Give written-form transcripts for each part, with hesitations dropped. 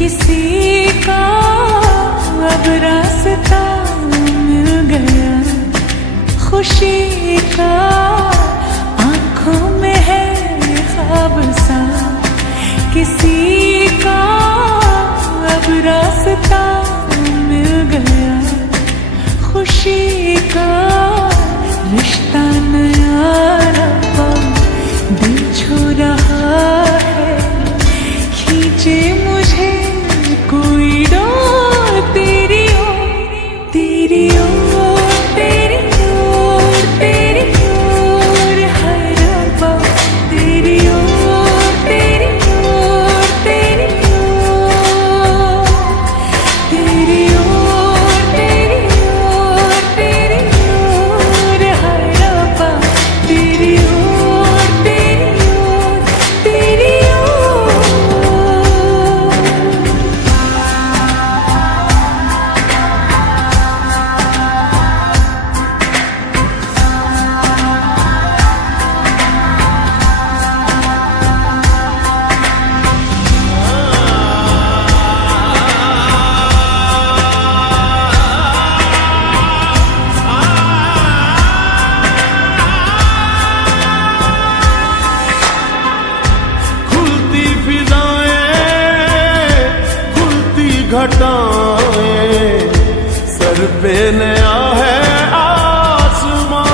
किसी का अब रास्ता मिल गया, खुशी का आंखों में है ख्वाब सा। किसी का अब रास्ता मिल गया, खुशी का रिश्ता नया रब्बा दिल छू रहा है। खींचे मुझे कोई डोर तेरी ओर, तेरी ओर, तेरी ओर, तेरी ओर है रब्बा। तेरी ओर, तेरी ओर, तेरी ओर, तेरी ओर, तेरी ओर, तेरी ओर है रब्बा। तेरी ओर, तेरी ओर, तेरी ओर। घटाएं सर पे नया है आसमां,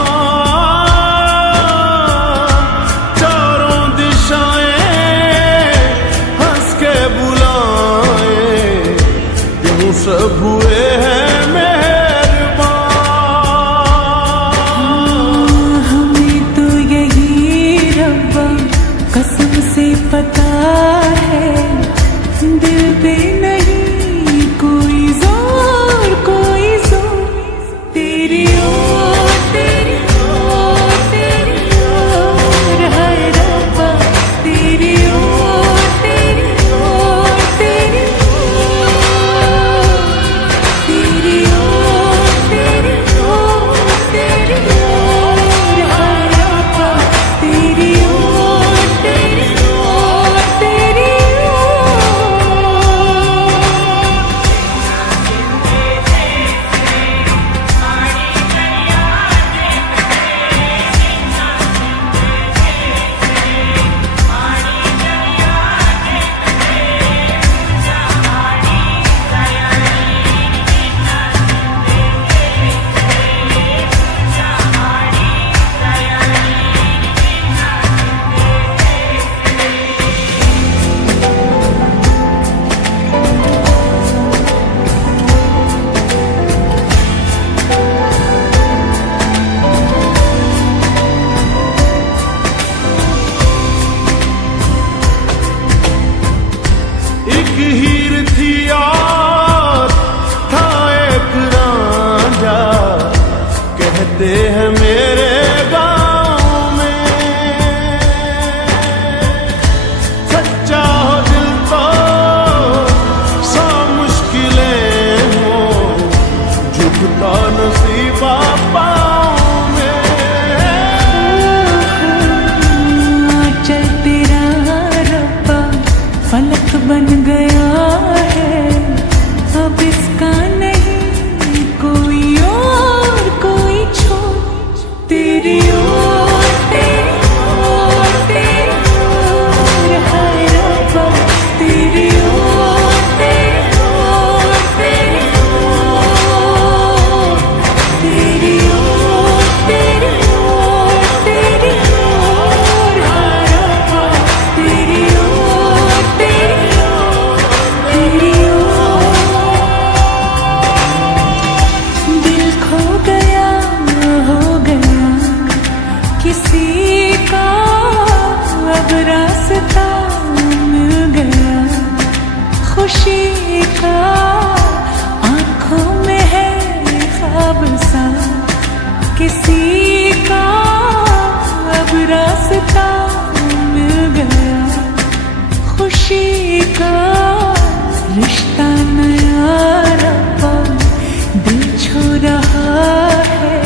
चारों दिशाएं हंस के बुलाएं, यूं सब हुए हैं मेहरबान। हमें तो यही रब्बा कसम से पता है, दिल पे नहीं कोई जोर, कोई जोर। तेरी ओर, तेरी ओर, तेरी ओर है रब्बा। तेरी ओर, तेरी ओर, तेरी ओर, तेरी ओर, तेरी ओर, तेरी ओर है रब्बा। तेरी ओर, तेरी ओर, तेरी ओर। हीर थी और था एक रांझा, कहते हैं मेरे गांव में। सच्चा हो दिल तो सौ मुश्किलें हो, झुकता नसीबा पाँव में। चल तेरा रब्बा फलक बन गया है, अब इसका नहीं कोई और कोई छोर। तेरी ओर, तेरी ओर, तेरी ओर है रब्बा। तेरी ओर, तेरी ओर, तेरी ओर, तेरी ओर, तेरी ओर, तेरी ओर है रब्बा। तेरी ओर, तेरी ओर, तेरी ओर। दिल खो गया, हो गया, किसी का अब रास्ता मिल गया, खुशी का आंखों में है ख्वाब सा, किसी का अब रास्ता मिल गया। खुशी का रिश्ता नया रब्बा दिल छू रहा है,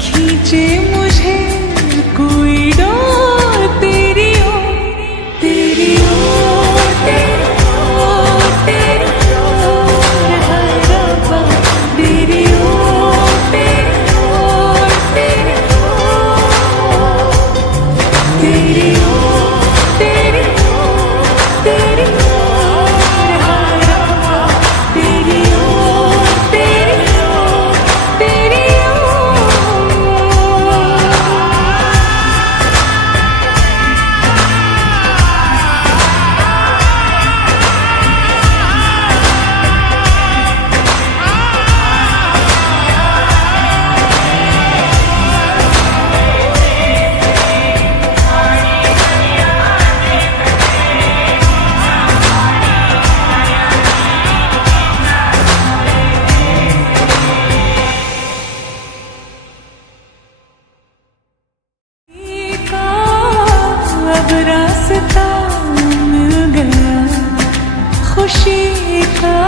खींचे मुझे कोई डोर तेरी ओर, तेरी ओर, तेरी ओर, तेरी ओर है रब्बा, तेरी ओर, तेरी ओर, तेरी ओर, तेरी ओर, तेरी ओर, तेरी ओर है रब्बा, तेरी ओर, तेरी ओर, तेरी ओर। अब रास्ता मिल गया। खुशी का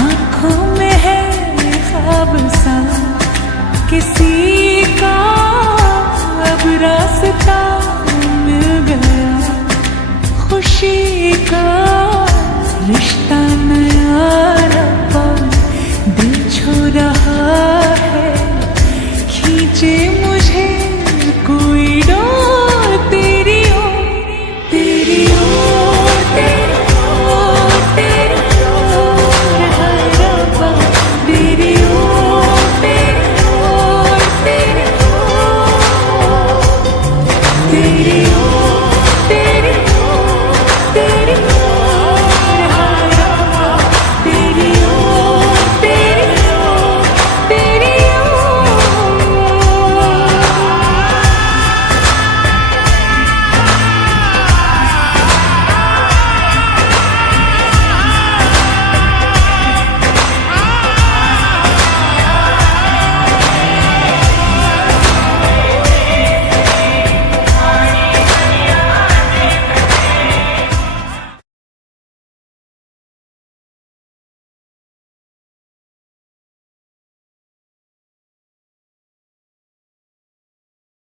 आंखों में है ख्वाब सा, किसी का अब रास्ता मिल गया। खुशी का रिश्ता